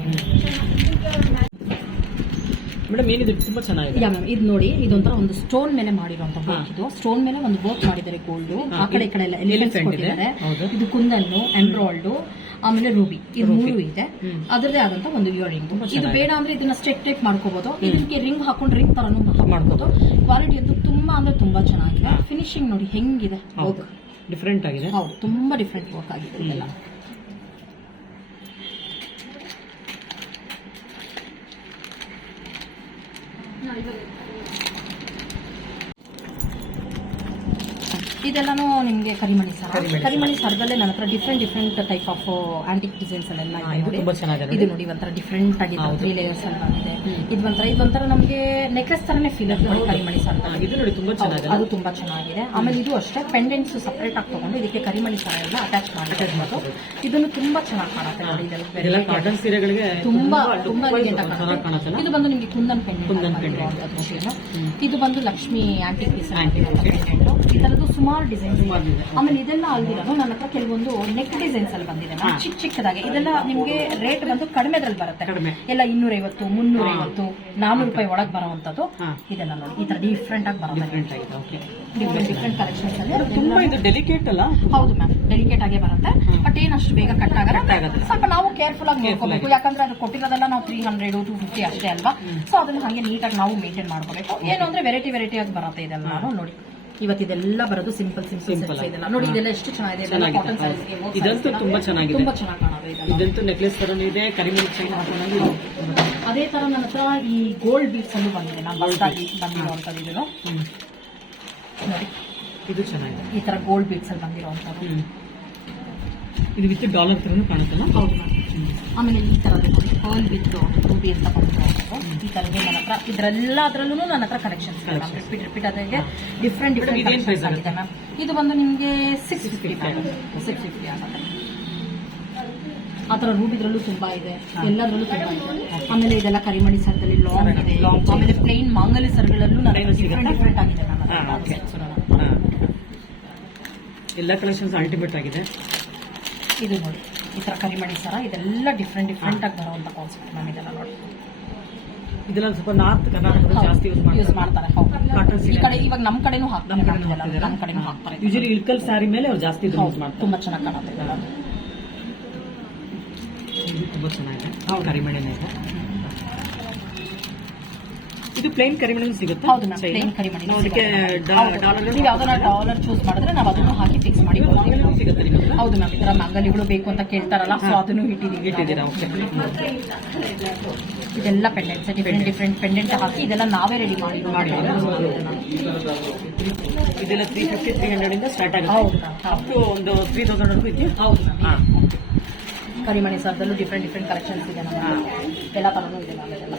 ಮೇಡಮ್ ಏನಿದೆ? ತುಂಬಾ ಚೆನ್ನಾಗಿದೆ. ಯಾ ಮ್ಯಾಮ್ ಇದು ನೋಡಿ ಇದೊಂಥರ ಒಂದು ಸ್ಟೋನ್ ಮೇಲೆ ಮಾಡಿರುವಂತ. ವರ್ಕ್ ಇದು. ಸ್ಟೋನ್ ಮೇಲೆ ಒಂದು ವರ್ಕ್ ಮಾಡಿದ್ದಾರೆ ಗೋಲ್ಡ್ ಆ ಕಡೆ ಈ ಕಡೆ ಎಲ್ಲ ಎಲಿಫೆಂಟ್. ಕೊಟ್ಟಿದ್ದಾರೆ. ಇದು ಕುಂದನ್ನು ಎಂಬ್ರಾಯ್ಡ್ ಆಮೇಲೆ ರೂಬಿ ಇದು. ಮೂರು ಇದೆ. ಅದರದೇ ಆದಂತ ಒಂದು ಇಯರಿಂಗ್ ತುಂಬಾ ಇದು ಬೇಡ ಅಂದ್ರೆ ಇದನ್ನ ಸ್ಟೆಪ್ ಟೈಪ್ ಮಾಡ್ಕೋಬಹುದು ಇದಕ್ಕೆ ರಿಂಗ್ ಹಾಕೊಂಡು ರಿಂಗ್ ತರನು ಮಾಡ್ಕೋಬಹುದು. ಕ್ವಾಲಿಟಿ ಅಂತೂ ತುಂಬಾ ಅಂದ್ರೆ ತುಂಬಾ ಚೆನ್ನಾಗಿದೆ. ಫಿನಿಶಿಂಗ್ ನೋಡಿ ಹೆಂಗಿದೆ ವರ್ಕ್ ಡಿಫ್ರೆಂಟ್ ಆಗಿದೆ. ಹೌದು ತುಂಬಾ ಡಿಫ್ರೆಂಟ್ ವರ್ಕ್ ಆಗಿದೆ ಇದೆಲ್ಲ. ಇದೆಲ್ಲಾನು ನಿಮಗೆ ಕರಿಮಣಿ ಸರ್. ಕರಿಮಣಿ ಸರ್ದಲ್ಲೇ ಸರದಲ್ಲೇ ನನ್ನ ಹತ್ರ different different type of antique designs ಎಲ್ಲ ಇದೆ ಇದು ನೋಡಿ. ತುಂಬಾ ಚೆನ್ನಾಗಿದೆ ಇದು ನೋಡಿ. ಒಂಥರ ಡಿಫ್ರೆಂಟ್ ಆಗಿ. ತ್ರೀ ಲೇಯರ್ಸ್ ಅಲ್ಲಿ ಬಂದಿದೆ. ಇದು ಒಂಥರ ಇದೊಂಥರ ನಮಗೆ ನೆಕ್ಲೆಸ್ ತರನೇ ಫೀಲ್ ಆಗ್ತದೆ ಕರಿಮಣಿ ಸರ ಇದು ನೋಡಿ ತುಂಬಾ ಚೆನ್ನಾಗಿದೆ. ಅದು ತುಂಬಾ ಚೆನ್ನಾಗಿದೆ. ಆಮೇಲೆ ಇದು ಅಷ್ಟೇ ಪೆಂಡೆಂಟ್ಸ್ ಸಪರೇಟ್ ಆಗಿ ತಗೊಂಡು ಇದಕ್ಕೆ ಕರಿಮಣಿ ಸರ ಎಲ್ಲ ಅಟ್ಯಾಚ್ Attach ಮಾಡಿ ಇದನ್ನು ತುಂಬಾ ಚೆನ್ನಾಗಿ ಕಾಣುತ್ತೆ ನೋಡಿ ಇದೆಲ್ಲ ಇದೆಲ್ಲ ಕಾಟನ್ ಸೀರೆಗಳಿಗೆ ತುಂಬಾ ತುಂಬಾ ಇದು ಬಂದು ನಿಮಗೆ ಕುಂದನ್ ಪೆಂಡೆಂಟ್. ಇದು ಬಂದು Lakshmi antique piece antique okay. ಈ ತರದ್ದು ಸುಮಾರು ಡಿಸೈನ್ಸ್ ಆಮೇಲೆ ಇದೆಲ್ಲ ಅಲ್ದಿರೋದು ನನ್ನ ಹತ್ರ ಕೆಲವೊಂದು ನೆಕ್ ಡಿಸೈನ್ಸ್ ಅಲ್ಲಿ ಬಂದಿದೆ. ಚಿಕ್ಕ ಚಿಕ್ಕದಾಗಿ. ಇದೆಲ್ಲ ನಿಮಗೆ ರೇಟ್ ಬಂದು ಕಡಿಮೆದ್ರಲ್ಲಿ ಬರುತ್ತೆ. ಎಲ್ಲ ಇನ್ನೂರೈವತ್ತು ಮುನ್ನೂರೈವತ್ತು ನಾನೂರು ರೂಪಾಯಿ ಒಳಗೆ ಬರುವಂತದ್ದು. ಇದೆಲ್ಲ ನೋಡಿ. ಈ ತರ ಡಿಫ್ರೆಂಟ್ ಆಗಿ ಬರುತ್ತೆ ಡಿಫ್ರೆಂಟ್ ಡಿಫ್ರೆಂಟ್ ಕಲೆಕ್ಷನ್ಸ್ ಅಲ್ಲಿ. ತುಂಬಾ ಇದು ಡೆಲಿಕೇಟ್ ಅಲ್ಲ? ಹೌದು ಮ್ಯಾಮ್ ಡೆಲಿಕೇಟ್ ಆಗೇ ಬರುತ್ತೆ. ಬಟ್ ಏನು ಅಷ್ಟು ಬೇಗ ಕಟ್ ಆಗಲ್ಲ. ಸ್ವಲ್ಪ ನಾವು ಕೇರ್ಫುಲ್ ಆಗಿ ನೋಡ್ಕೋಬೇಕು. ಯಾಕಂದ್ರೆ ಅದು ಕೊಟ್ಟಿರೋದೆಲ್ಲ ನಾವು ತ್ರೀ ಹಂಡ್ರೆಡ್ ಟೂ ಫಿಫ್ಟಿ ಅಷ್ಟೇ ಅಲ್ವಾ? ಸೊ ಅದನ್ನ ಹಾಗೆ ನೀಟಾಗಿ ನಾವು ಮೇಂಟೈನ್ ಮಾಡ್ಕೋಬೇಕು. ಏನು ಅಂದ್ರೆ ವೆರೈಟಿ ವೆರೈಟಿ ಆಗಿ ಬರುತ್ತೆ ಇದೆಲ್ಲ ನಾನು ನೋಡಿ. ಇವತ್ತು ಇದೆಲ್ಲ ಬರೋದು ಸಿಂಪಲ್ ಸಿಂಪಲ್. ಇದೆಲ್ಲ. ನೋಡಿ ಇದೆಲ್ಲ ಎಷ್ಟು ಚೆನ್ನಾಗಿದೆ. ಇದಂತೂ ತುಂಬಾ ಚೆನ್ನಾಗಿದೆ. ತುಂಬಾ ಚೆನ್ನಾಗಿ ಕಾಣೋದು ಇದೆಲ್ಲ. ಇದಂತೂ ನೆಕ್ಲೆಸ್ ತರನೇ ಇದೆ. ಕರಿಮಣಿ ಚೈನ್ ಅದೇ ತರ ನನ್ನ ಹತ್ರ ಈ ಗೋಲ್ಡ್ ಬೀಟ್ಸ್ ಅನ್ನು ಬಂದಿದೆ. ನಾನು ಹೊಸದಾಗಿ ಬಂದಿರುವಂತದ್ದು ಇದನ್ನು. ನೋಡಿ. ಇದು ಚೆನ್ನಾಗಿದೆ. ಈ ತರ ಗೋಲ್ಡ್ ಬೀಡ್ಸ್ ಅಲ್ಲಿ ಬಂದಿರುವಂತದ್ದು ಇದು ವಿತ್ ಡಾಲರ್ ತರನು ಕಾಣುತ್ತಲ್ಲ? ಹೌದು ಮ್ಯಾಮ್. ಆಮೇಲೆ ಈ ಥರ ಬೇಕು. ಪರ್ಲ್ ವಿತ್ ರೂಬಿ ಅಂತ ಈ ತರದ್ದು ನನ್ನ ಹತ್ರ ಅದರಲ್ಲೂ ನನ್ನ ಹತ್ರ ಕಲೆಕ್ಷನ್ಸ್ ರಿಪೀಟ್ ರಿಪೀಟ್ ಅದಾಗೆ ಡಿಫ್ರೆಂಟ್ ಡಿಫ್ರೆಂಟ್ ಪ್ರೈಸ್ ಕಲೆಕ್ಷನ್ಸ್ ಆಗಿದೆ ಮ್ಯಾಮ್ ಇದು ಬಂದು ನಿಮಗೆ ಸಿಕ್ಸ್ ಫಿಫ್ಟಿ 650 ಸಿಕ್ಸ್ ಫಿಫ್ಟಿ ಆಗುತ್ತೆ. ಆ ಥರ ರೂಬಿದ್ರಲ್ಲೂ ತುಂಬ ಇದೆ. ಎಲ್ಲದರಲ್ಲೂ ತುಂಬ ಇದೆ. ಆಮೇಲೆ ಇದೆಲ್ಲ ಕರಿಮಣಿ ಸರದಲ್ಲಿ ಲಾಂಗ್ ಇದೆ. ಆಮೇಲೆ ಪ್ಲೇನ್ ಮಾಂಗಲ್ಯ ಸರ್ಗಳಲ್ಲೂ ನನಗೆ ಡಿಫ್ರೆಂಟ್ ಡಿಫ್ರೆಂಟ್ ಆಗಿದೆ. ಎಲ್ಲ ಕಲೆಕ್ಷನ್ಸ್ ಅಲ್ಟಿಮೇಟ್ ಆಗಿದೆ. ಇದು ನೋಡಿ. ಈ ತರ ಕರಿಮಣಿ ಸರ ಇದೆಲ್ಲ ಡಿಫ್ರೆಂಟ್ ಡಿಫ್ರೆಂಟ್ ಆಗಿ ಬರುವಂತ ಕಾನ್ಸೆಪ್ಟ್ ಮ್ಯಾಮ್ ಇದೆಲ್ಲ ನೋಡಿ ಇದೆಲ್ಲ ಸ್ವಲ್ಪ ನಾರ್ತ್ ಕರ್ನಾಟಕದಲ್ಲಿ ಜಾಸ್ತಿ ಯೂಸ್ ಯೂಸ್ ಮಾಡ್ತಾರೆ ಕಾಟನ್ ಈ ಕಡೆ ಇವಾಗ ನಮ್ಮ ಕಡೆನೂ ಹಾಕ್ತಾರೆ ನಮ್ಮ ಕಡೆನೂ ಹಾಕ್ತಾರೆ? ಯೂಶಲಿ ಇಳ್ಕಲ್ ಸ್ಯಾರಿ ಮೇಲೆ ಅವ್ರು ಜಾಸ್ತಿ ಯೂಸ್ ಮಾಡ್ತಾರೆ. ತುಂಬಾ ಚೆನ್ನಾಗಿ ಕಾಣುತ್ತೆ ಇದೆಲ್ಲ. ಇದು ತುಂಬಾ ಚೆನ್ನಾಗಿದೆ. ಕರಿಮಣೆನೇ ಇದೆ ಇದು ಪ್ಲೇನ್ ಕರಿಮಣಿ ಸಿಗುತ್ತೆ ಹೌದು ಮ್ಯಾಮ್ ಪ್ಲೇನ್ ಕರಿಮಣಿ ಅದಕ್ಕೆ ಡಾಲರ್ ನೀವು ಯಾವ್ದನ್ನ ಡಾಲರ್ ಚೂಸ್ ಮಾಡಿದ್ರೆ ನಾವು ಅದನ್ನು ಹಾಕಿ ಫಿಕ್ಸ್ ಮಾಡಿ ಸಿಗುತ್ತೆ? ಹೌದು? ಮ್ಯಾಮ್ ಈ ತರ ಮಂಗಲಿಗಳು ಬೇಕು ಅಂತ ಕೇಳ್ತಾರಲ್ಲ ಸೊ ಅದನ್ನು ಇಟ್ಟಿದ್ದೀವಿ. ಇಟ್ಟಿದ್ದೀರಾ. ಓಕೆ ಇದೆಲ್ಲ ಪೆಂಡೆಂಟ್ಸ್ ಡಿಫ್ರೆಂಟ್ ಡಿಫ್ರೆಂಟ್ ಪೆಂಡೆಂಟ್ ಹಾಕಿ ಇದೆಲ್ಲ ನಾವೇ ರೆಡಿ ಮಾಡಿ ಮಾಡಿ ಇದೆಲ್ಲ ತ್ರೀ ಫಿಫ್ಟಿ ತ್ರೀ ಹಂಡ್ರೆಡ್ ಇಂದ ಸ್ಟಾರ್ಟ್ ಆಗುತ್ತೆ. ಹೌದು ಅಪ್ ಟು ಒಂದು ತ್ರೀ ತೌಸಂಡ್ ವರೆಗೂ ಇದೆಯಾ? ಹೌದು ಮ್ಯಾಮ್ ಕರಿಮಣಿ ಸರ್ದಲ್ಲೂ ಡಿಫ್ರೆಂಟ್ ಡಿಫ್ರೆಂಟ್ ಕಲೆಕ್ಷನ್ಸ್ ಇದೆ ನಮ್ಮ ಎಲ್ಲ ಪರವೂ ಇದೆ ಮ್ಯಾಮ್ ಇದೆಲ್ಲ.